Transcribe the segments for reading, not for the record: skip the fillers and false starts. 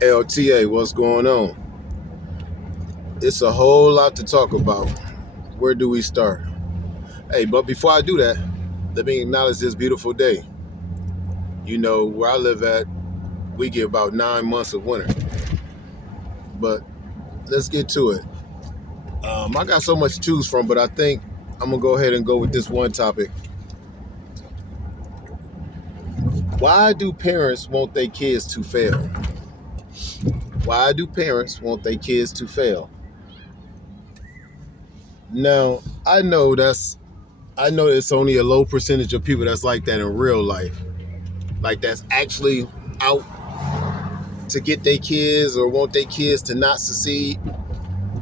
LTA, what's going on? It's a whole lot to talk about. Where do we start? Hey, but before I do that, let me acknowledge this beautiful day. You know, where I live at, we get about 9 months of winter. But let's get to it. I got so much to choose from, but I think I'm going to go ahead and go with this one topic. Why do parents want their kids to fail? Why do parents want their kids to fail? Now, I know it's only a low percentage of people that's like that in real life. Like that's actually out to get their kids or want their kids to not succeed.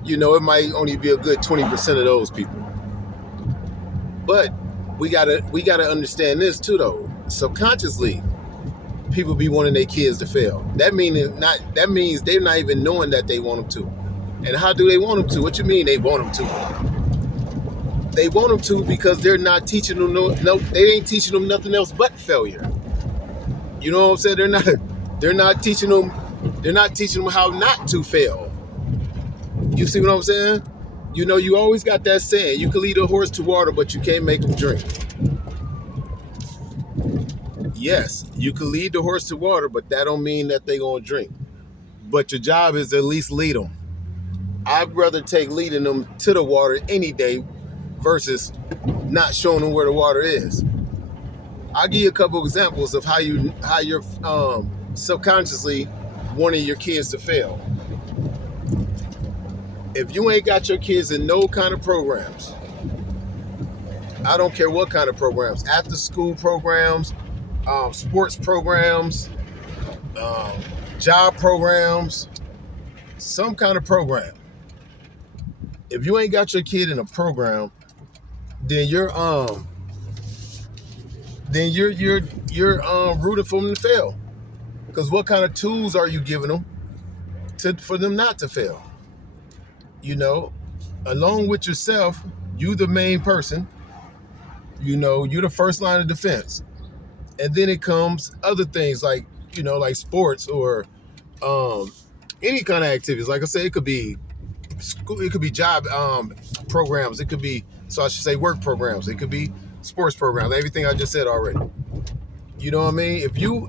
You know, it might only be a good 20% of those people. But we gotta understand this too though. Subconsciously, people be wanting their kids to fail. That means they're not even knowing that they want them to. And how do they want them to? What you mean they want them to? They want them to because they're not teaching them they ain't teaching them nothing else but failure. You know what I'm saying? They're not teaching them how not to fail. You see what I'm saying? You know, you always got that saying, you can lead a horse to water, but you can't make them drink. Yes, you can lead the horse to water, but that don't mean that they gonna drink. But your job is to at least lead them. I'd rather take leading them to the water any day versus not showing them where the water is. I'll give you a couple of examples of how you're subconsciously wanting your kids to fail. If you ain't got your kids in no kind of programs, I don't care what kind of programs, after school programs, sports programs, job programs, some kind of program. If you ain't got your kid in a program, then you're rooting for them to fail. Because what kind of tools are you giving them for them not to fail? You know, along with yourself, you the main person. You know, you're the first line of defense. And then it comes other things like, you know, like sports or any kind of activities. Like I said, it could be school, it could be job programs, it could be, so I should say work programs, it could be sports programs, everything I just said already. You know what I mean? If you're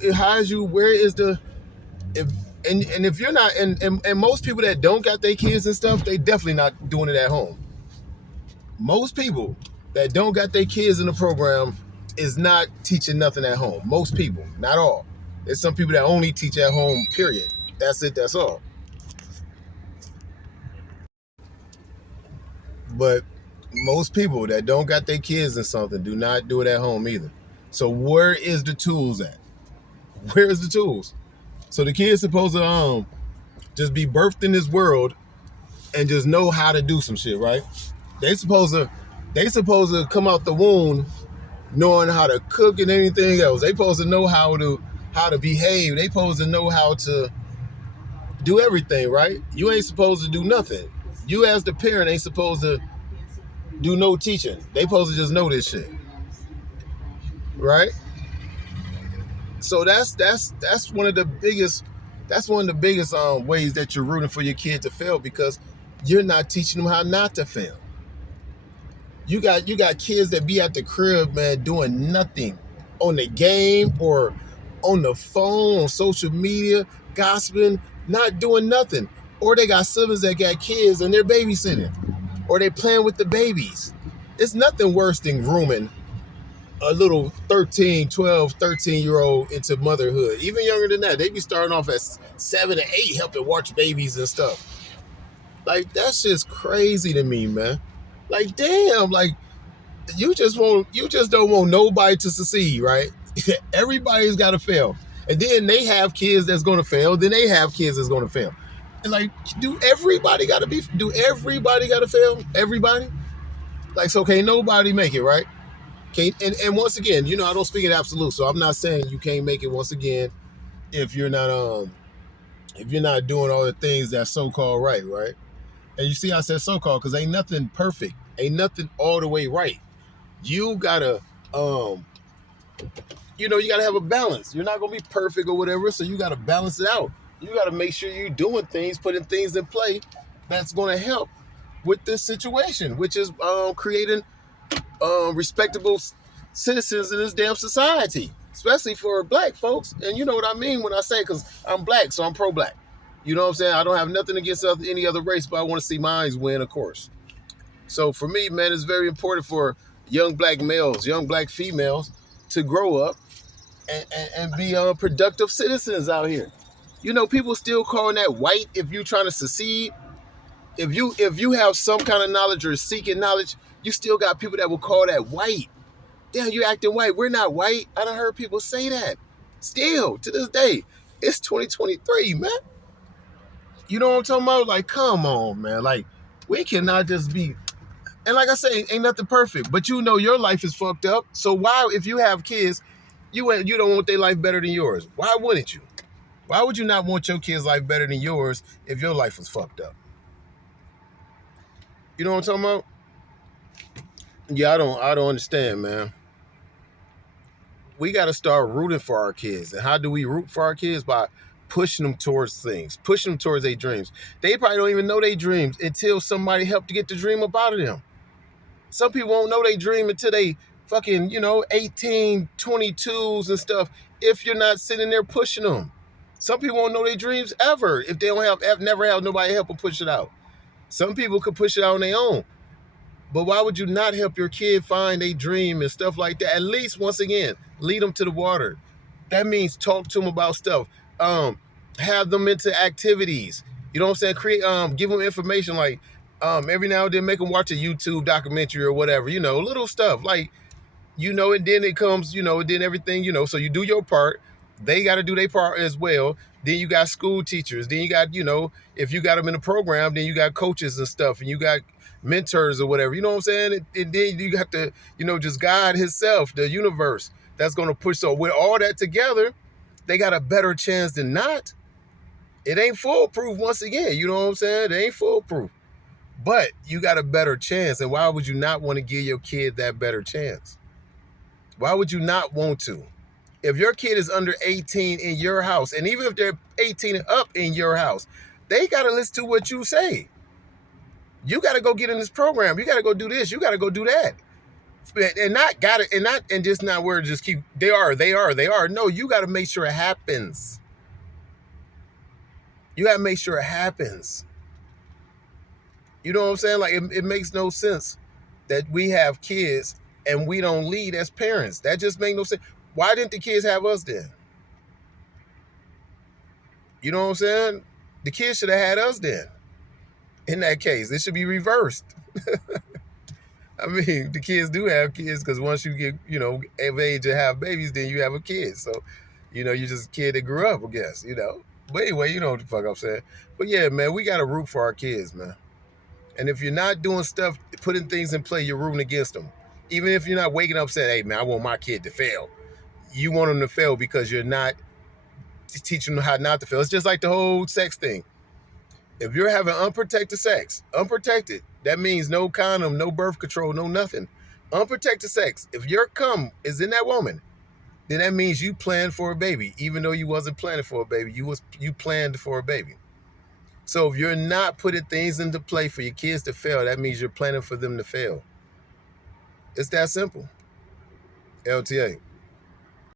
not, and most people that don't got their kids and stuff, they definitely not doing it at home. Most people that don't got their kids in the program is not teaching nothing at home. Most people, not all. There's some people that only teach at home, period. That's it, that's all. But most people that don't got their kids in something do not do it at home either. So where is the tools at? Where is the tools? So the kid's supposed to just be birthed in this world and just know how to do some shit, right? They supposed to come out the womb knowing how to cook and anything else. They supposed to know how to behave. They supposed to know how to do everything, right? You ain't supposed to do nothing. You as the parent ain't supposed to do no teaching. They supposed to just know this shit, right? So that's one of the biggest ways that you're rooting for your kid to fail, because you're not teaching them how not to fail. You got kids that be at the crib, man, doing nothing on the game or on the phone, on social media, gossiping, not doing nothing. Or they got siblings that got kids and they're babysitting, or they playing with the babies. It's nothing worse than grooming a little 13-year-old into motherhood. Even younger than that. They be starting off at 7 or 8 helping watch babies and stuff. Like, that's just crazy to me, man. Like, damn, like, you just don't want nobody to succeed, right? Everybody's got to fail. And then they have kids that's going to fail. Then they have kids that's going to fail. And like, do everybody got to fail? Everybody? Like, so can't nobody make it, right? And once again, you know, I don't speak in absolute, so I'm not saying you can't make it once again if you're not doing all the things that's so-called right? And you see I said so-called because ain't nothing perfect. Ain't nothing all the way right. You gotta you gotta have a balance. You're not gonna be perfect or whatever, so you gotta balance it out. You got to make sure you're doing things, putting things in play that's going to help with this situation, which is creating respectable citizens in this damn society, especially for black folks. And you know what I mean when I say, because I'm black, so I'm pro-black. You know what I'm saying? I don't have nothing against any other race, but I want to see mine win, of course. So for me, man, it's very important for young black males, young black females to grow up and be productive citizens out here. You know, people still calling that white if you trying to succeed. If you have some kind of knowledge or seeking knowledge, you still got people that will call that white. Damn, you acting white. We're not white. I done heard people say that. Still, to this day, it's 2023, man. You know what I'm talking about? Like, come on, man. Like, we cannot just be. And like I say, ain't nothing perfect. But you know your life is fucked up. So why, if you have kids, you don't want their life better than yours? Why wouldn't you? Why would you not want your kids' life better than yours if your life was fucked up? You know what I'm talking about? Yeah, I don't understand, man. We got to start rooting for our kids. And how do we root for our kids? By pushing them towards things, pushing them towards their dreams. They probably don't even know their dreams until somebody helped to get the dream up out of them. Some people won't know they dream until they fucking, 18, 22s and stuff, if you're not sitting there pushing them. Some people won't know their dreams ever if they don't never have nobody help them push it out. Some people could push it out on their own. But why would you not help your kid find a dream and stuff like that? At least, once again, lead them to the water. That means talk to them about stuff. Have them into activities. You know what I'm saying? Give them information like every now and then make them watch a YouTube documentary or whatever. Little stuff like, and then it comes, and then everything, so you do your part. They got to do their part as well. Then you got school teachers. Then you got, if you got them in a program, then you got coaches and stuff, and you got mentors or whatever. You know what I'm saying? And then you have to, just God himself, the universe, that's going to push. So with all that together, they got a better chance than not. It ain't foolproof once again. You know what I'm saying? It ain't foolproof. But you got a better chance. And why would you not want to give your kid that better chance? Why would you not want to? If your kid is under 18 in your house, and even if they're 18 and up in your house, they got to listen to what you say. You got to go get in this program. You got to go do this. You got to go do that. And not got it, and just not where just keep, they are. No, you got to make sure it happens. You got to make sure it happens. You know what I'm saying? Like, it makes no sense that we have kids and we don't lead as parents. That just makes no sense. Why didn't the kids have us then? You know what I'm saying? The kids should have had us then. In that case, it should be reversed. I mean, the kids do have kids because once you get, of age to have babies, then you have a kid. So, you're just a kid that grew up, I guess, But anyway, you know what the fuck I'm saying. But yeah, man, we got to root for our kids, man. And if you're not doing stuff, putting things in play, you're rooting against them. Even if you're not waking up saying, hey, man, I want my kid to fail. You want them to fail because you're not teaching them how not to fail. It's just like the whole sex thing. If you're having unprotected sex, unprotected, that means no condom, no birth control, no nothing. Unprotected sex, if your cum is in that woman, then that means you planned for a baby, even though you wasn't planning for a baby. You planned for a baby. So if you're not putting things into play for your kids to fail, that means you're planning for them to fail. It's that simple. LTA.